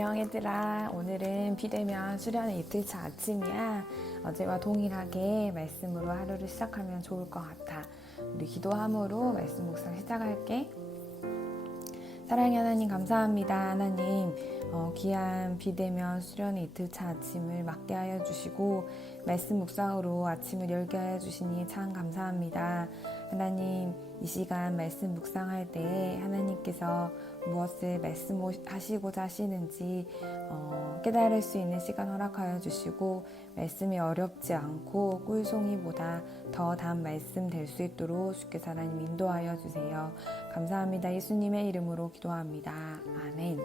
안녕 얘들아. 오늘은 비대면 수련의 이틀차 아침이야. 어제와 동일하게 말씀으로 하루를 시작하면 좋을 것 같아. 우리 기도함으로 말씀 묵상 시작할게. 사랑의 하나님 감사합니다. 하나님 귀한 비대면 수련의 이틀차 아침을 맞게 하여 주시고 말씀 묵상으로 아침을 열게 하여 주시니 참 감사합니다. 하나님 이 시간 말씀 묵상할 때 하나님께서 무엇을 말씀하시고자 하시는지 깨달을 수 있는 시간 허락하여 주시고 말씀이 어렵지 않고 꿀송이보다 더 단 말씀 될 수 있도록 주께서 하나님 인도하여 주세요. 감사합니다. 예수님의 이름으로 기도합니다. 아멘.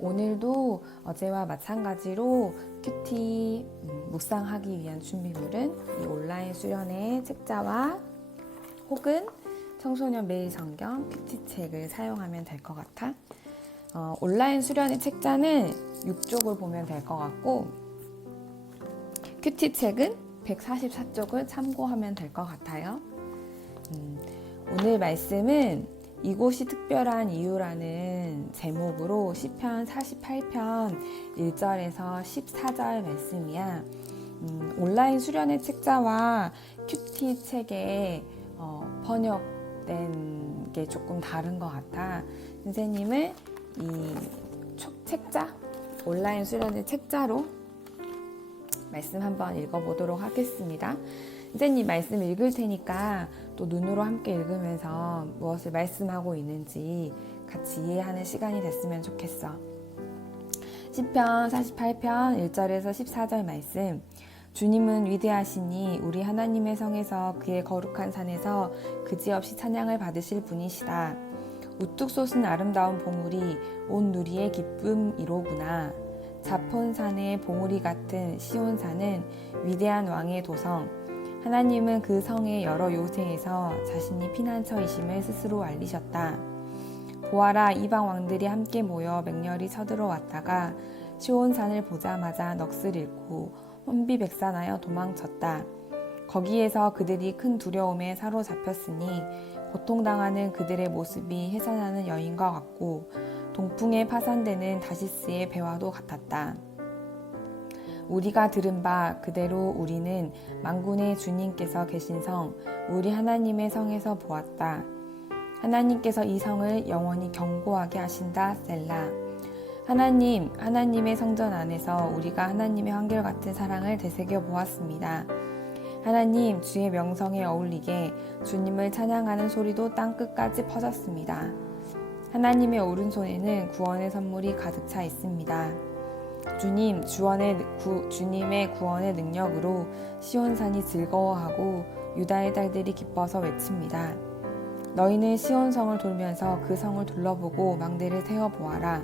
오늘도 어제와 마찬가지로 큐티 묵상하기 위한 준비물은 이 온라인 수련의 책자와 혹은 청소년 매일 성경 큐티 책을 사용하면 될 것 같아. 온라인 수련의 책자는 6쪽을 보면 될 것 같고 큐티 책은 144쪽을 참고하면 될 것 같아요. 오늘 말씀은 이곳이 특별한 이유라는 제목으로 시편 48편 1절에서 14절 말씀이야. 온라인 수련의 책자와 큐티 책의 번역된 게 조금 다른 것 같아. 선생님은 이 책자, 온라인 수련의 책자로 말씀 한번 읽어보도록 하겠습니다. 선생님 말씀 읽을 테니까 또 눈으로 함께 읽으면서 무엇을 말씀하고 있는지 같이 이해하는 시간이 됐으면 좋겠어. 시편 48편 1절에서 14절 말씀. 주님은 위대하시니 우리 하나님의 성에서 그의 거룩한 산에서 그지없이 찬양을 받으실 분이시다. 우뚝 솟은 아름다운 봉우리 온 누리의 기쁨이로구나. 자폰산의 봉우리 같은 시온산은 위대한 왕의 도성. 하나님은 그 성의 여러 요새에서 자신이 피난처이심을 스스로 알리셨다. 보아라, 이방 왕들이 함께 모여 맹렬히 쳐들어왔다가 시온산을 보자마자 넋을 잃고 혼비백산하여 도망쳤다. 거기에서 그들이 큰 두려움에 사로잡혔으니 고통당하는 그들의 모습이 해산하는 여인과 같고 동풍에 파산되는 다시스의 배와도 같았다. 우리가 들은 바 그대로 우리는 만군의 주님께서 계신 성, 우리 하나님의 성에서 보았다. 하나님께서 이 성을 영원히 견고하게 하신다. 셀라. 하나님, 하나님의 성전 안에서 우리가 하나님의 한결같은 사랑을 되새겨 보았습니다. 하나님, 주의 명성에 어울리게 주님을 찬양하는 소리도 땅끝까지 퍼졌습니다. 하나님의 오른손에는 구원의 선물이 가득 차 있습니다. 주님, 주님의 구원의 능력으로 시온산이 즐거워하고 유다의 딸들이 기뻐서 외칩니다. 너희는 시온성을 돌면서 그 성을 둘러보고 망대를 세워보아라.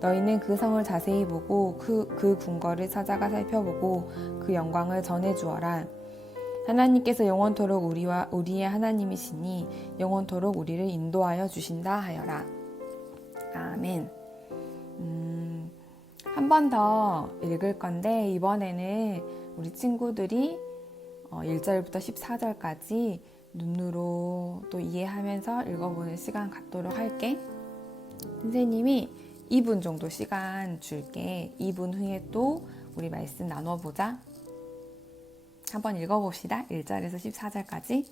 너희는 그 성을 자세히 보고 그 궁궐을 찾아가 살펴보고 그 영광을 전해주어라. 하나님께서 영원토록 우리의 하나님이시니 영원토록 우리를 인도하여 주신다 하여라. 아멘. 한 번 더 읽을 건데 이번에는 우리 친구들이 1절부터 14절까지 눈으로 또 이해하면서 읽어보는 시간 갖도록 할게. 선생님이 2분 정도 시간 줄게. 2분 후에 또 우리 말씀 나눠보자. 한번 읽어봅시다. 1절에서 14절까지.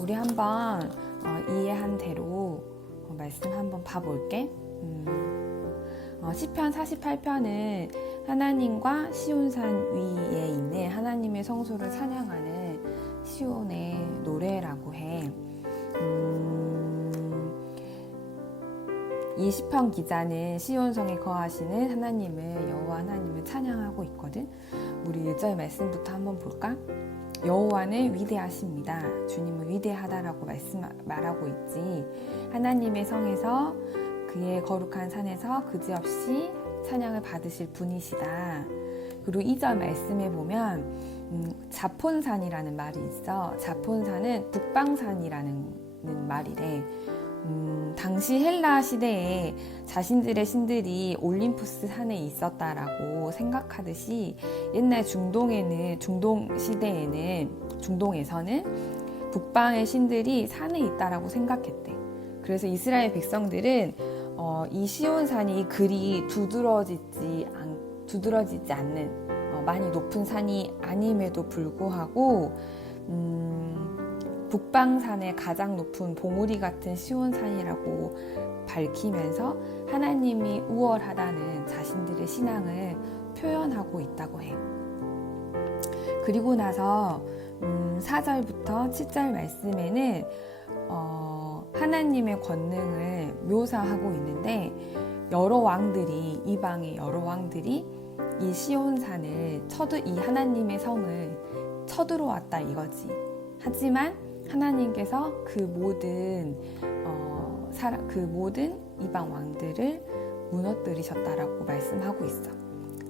우리 한번 이해한 대로 말씀 한번 봐볼게. 시편 48편은 하나님과 시온산 위에 있는 하나님의 성소를 찬양하는 시온의 노래라고 해. 이 시편 기자는 시온성에 거하시는 하나님을, 여호와 하나님을 찬양하고 있거든. 우리 1절 말씀부터 한번 볼까? 여호와는 위대하십니다. 주님은 위대하다라고 말하고 있지. 하나님의 성에서, 그의 거룩한 산에서 그지없이 찬양을 받으실 분이시다. 그리고 2절 말씀에 보면 자폰산이라는 말이 있어. 자폰산은 북방산이라는 말이래. 당시 헬라 시대에 자신들의 신들이 올림푸스 산에 있었다라고 생각하듯이 옛날 중동에서는 북방의 신들이 산에 있다라고 생각했대. 그래서 이스라엘 백성들은 이 시온산이 그리 두드러지지 않는 많이 높은 산이 아님에도 불구하고 북방산의 가장 높은 봉우리 같은 시온산이라고 밝히면서 하나님이 우월하다는 자신들의 신앙을 표현하고 있다고 해. 그리고 나서 4절부터 7절 말씀에는 하나님의 권능을 묘사하고 있는데, 이방의 여러 왕들이 이 시온산을 이 하나님의 성을 쳐들어왔다 이거지. 하지만 하나님께서 그 모든 이방 왕들을 무너뜨리셨다라고 말씀하고 있어.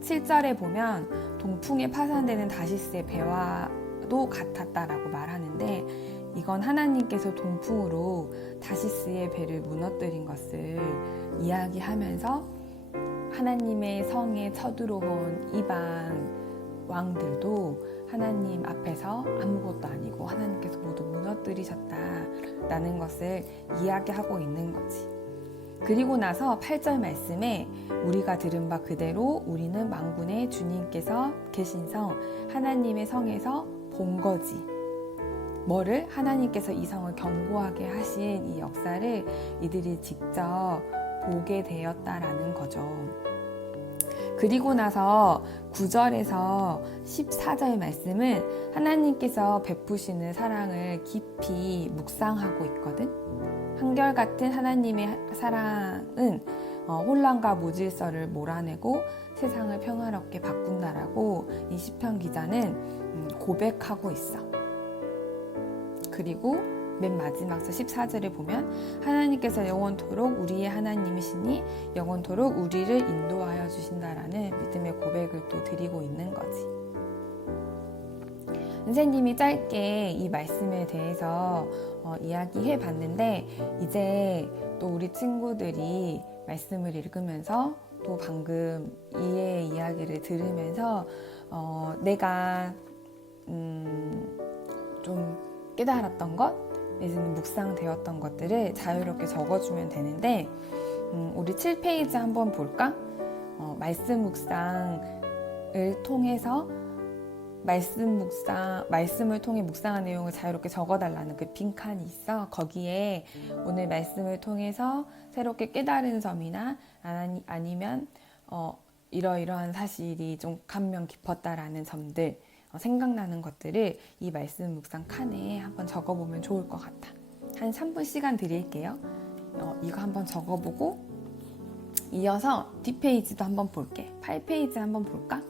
7절에 보면 동풍에 파산되는 다시스의 배와도 같았다라고 말하는데, 이건 하나님께서 동풍으로 다시스의 배를 무너뜨린 것을 이야기하면서 하나님의 성에 쳐들어온 이방 왕들도 하나님 앞에서 아무것도 아니고 하나님께서 모두 무너뜨리셨다라는 것을 이야기하고 있는 거지. 그리고 나서 8절 말씀에 우리가 들은 바 그대로 우리는 만군의 주님께서 계신 성 하나님의 성에서 본 거지. 뭐를? 하나님께서 이 성을 견고하게 하신 이 역사를 이들이 직접 보게 되었다라는 거죠. 그리고 나서 9절에서 14절 말씀은 하나님께서 베푸시는 사랑을 깊이 묵상하고 있거든. 한결같은 하나님의 사랑은 혼란과 무질서를 몰아내고 세상을 평화롭게 바꾼다라고 이 시편 기자는 고백하고 있어. 그리고 맨 마지막서 14절에 보면 하나님께서 영원토록 우리의 하나님이시니 영원토록 우리를 인도하여 주신다라는 믿음의 고백을 또 드리고 있는 거지. 선생님이 짧게 이 말씀에 대해서 이야기해 봤는데, 이제 또 우리 친구들이 말씀을 읽으면서 또 방금 이의 이야기를 들으면서 내가 좀 깨달았던 것, 내지는 묵상되었던 것들을 자유롭게 적어주면 되는데, 우리 7페이지 한번 볼까? 말씀 묵상을 통해서 말씀을 통해 묵상한 내용을 자유롭게 적어달라는 그 빈칸이 있어. 거기에 오늘 말씀을 통해서 새롭게 깨달은 점이나 아니면 이러이러한 사실이 좀 감명 깊었다라는 점들, 생각나는 것들을 이 말씀 묵상 칸에 한번 적어보면 좋을 것 같아. 한 3분 시간 드릴게요. 이거 한번 적어보고 이어서 뒷페이지도 한번 볼게. 8페이지 한번 볼까?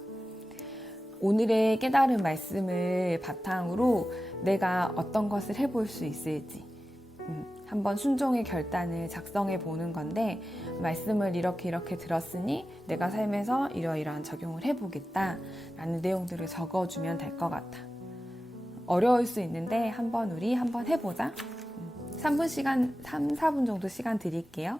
오늘의 깨달은 말씀을 바탕으로 내가 어떤 것을 해볼 수 있을지 한번 순종의 결단을 작성해 보는 건데, 말씀을 이렇게 들었으니 내가 삶에서 이러이러한 적용을 해보겠다 라는 내용들을 적어주면 될 것 같아. 어려울 수 있는데 우리 한번 해보자. 3-4분 정도 시간 드릴게요.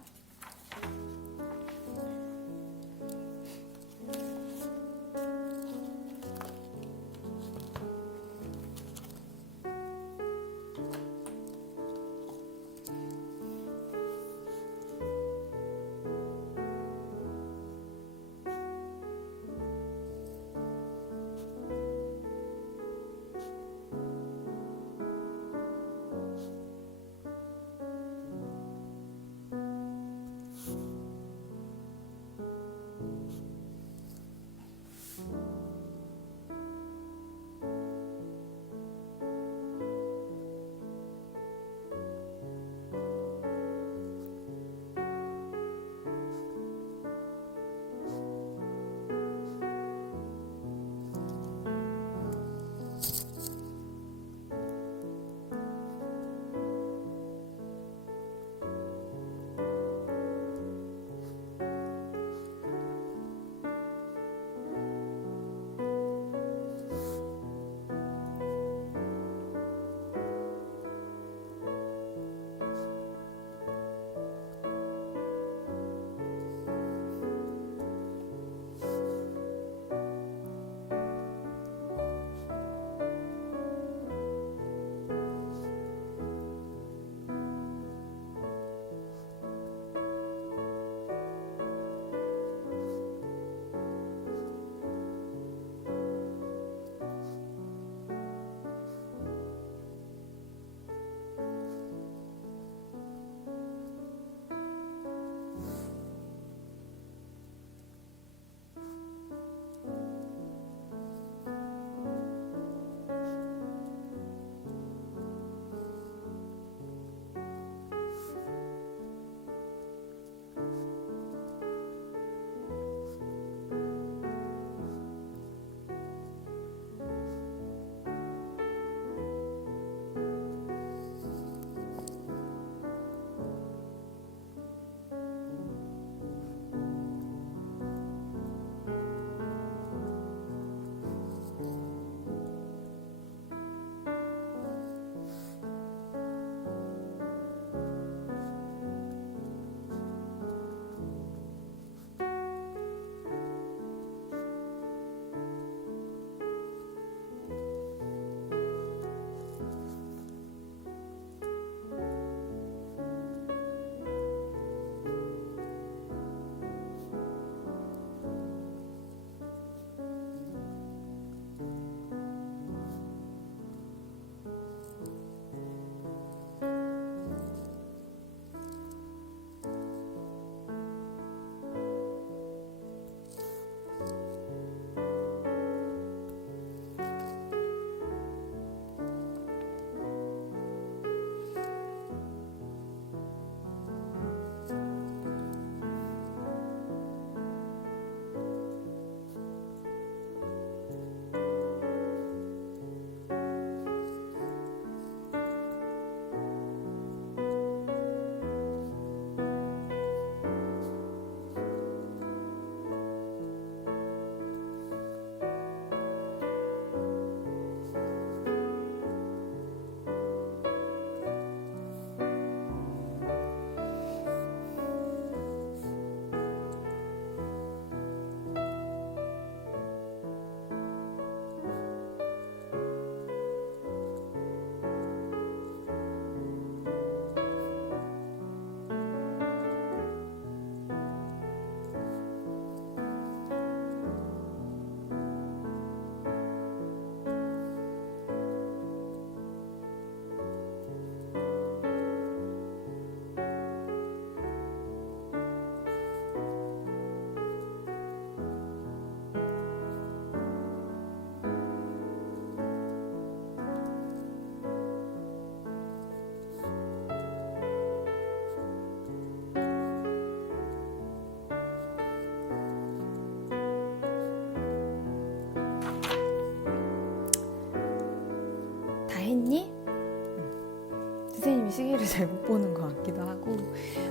선생님이 시계를 잘 못 보는 것 같기도 하고,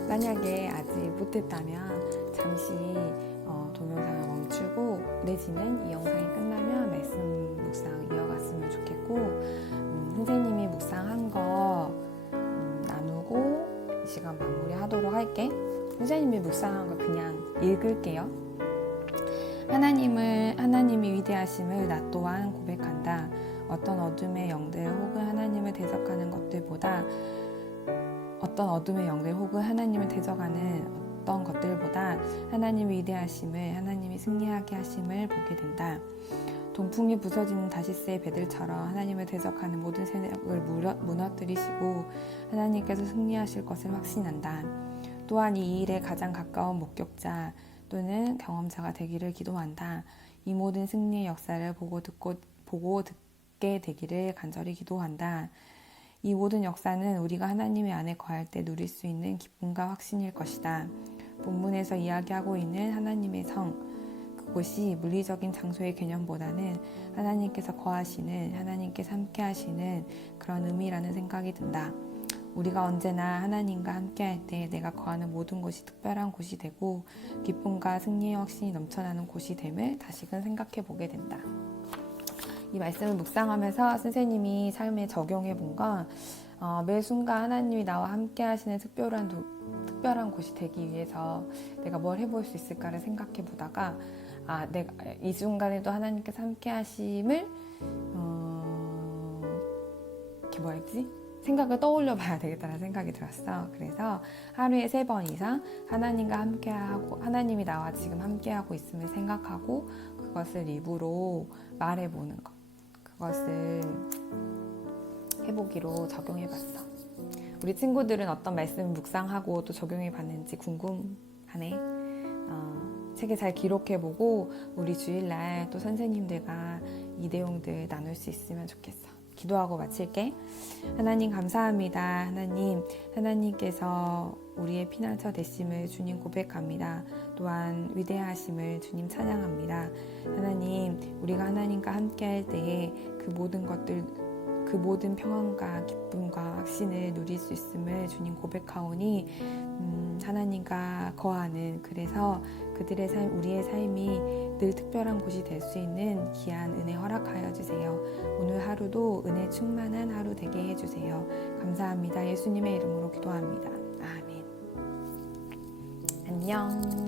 만약에 아직 못했다면 잠시 동영상을 멈추고 내지는 이 영상이 끝나면 말씀 묵상 이어갔으면 좋겠고, 선생님이 묵상한 거 나누고 이 시간 마무리하도록 할게. 선생님이 묵상한 거 그냥 읽을게요. 하나님이 위대하심을 나 또한 고백한다. 어떤 어둠의 영들 혹은 하나님을 대적하는 것들보다 어떤 것들보다 하나님의 위대하심을, 하나님이 승리하게 하심을 보게 된다. 동풍이 부서지는 다시스의 배들처럼 하나님을 대적하는 모든 세력을 무너뜨리시고 하나님께서 승리하실 것을 확신한다. 또한 이 일에 가장 가까운 목격자 또는 경험자가 되기를 기도한다. 이 모든 승리의 역사를 보고 듣게 되기를 간절히 기도한다. 이 모든 역사는 우리가 하나님의 안에 거할 때 누릴 수 있는 기쁨과 확신일 것이다. 본문에서 이야기하고 있는 하나님의 성, 그곳이 물리적인 장소의 개념보다는 하나님께서 거하시는, 하나님께서 함께 하시는 그런 의미라는 생각이 든다. 우리가 언제나 하나님과 함께 할 때 내가 거하는 모든 곳이 특별한 곳이 되고 기쁨과 승리의 확신이 넘쳐나는 곳이 됨을 다시금 생각해 보게 된다. 이 말씀을 묵상하면서 선생님이 삶에 적용해 본 건 매 순간 하나님이 나와 함께 하시는 특별한 곳이 되기 위해서 내가 뭘 해볼 수 있을까를 생각해 보다가 내가 이 순간에도 하나님께서 함께 하심을 생각을 떠올려 봐야 되겠다는 생각이 들었어. 그래서 하루에 3번 이상 하나님과 함께하고, 하나님이 나와 지금 함께하고 있음을 생각하고 그것을 입으로 말해보는 것, 그것을 해보기로 적용해봤어. 우리 친구들은 어떤 말씀을 묵상하고 또 적용해봤는지 궁금하네. 책에 잘 기록해보고 우리 주일날 또 선생님들과 이 내용들 나눌 수 있으면 좋겠어. 기도하고 마칠게. 하나님 감사합니다. 하나님께서 우리의 피난처 되심을 주님 고백합니다. 또한 위대하심을 주님 찬양합니다. 하나님, 우리가 하나님과 함께 할 때에 그 모든 평안과 기쁨과 확신을 누릴 수 있음을 주님 고백하오니 하나님과 거하는, 그래서 그들의 삶, 우리의 삶이 늘 특별한 곳이 될 수 있는 귀한 은혜 허락하여 주세요. 오늘 하루도 은혜 충만한 하루 되게 해주세요. 감사합니다. 예수님의 이름으로 기도합니다. 아멘. 안녕.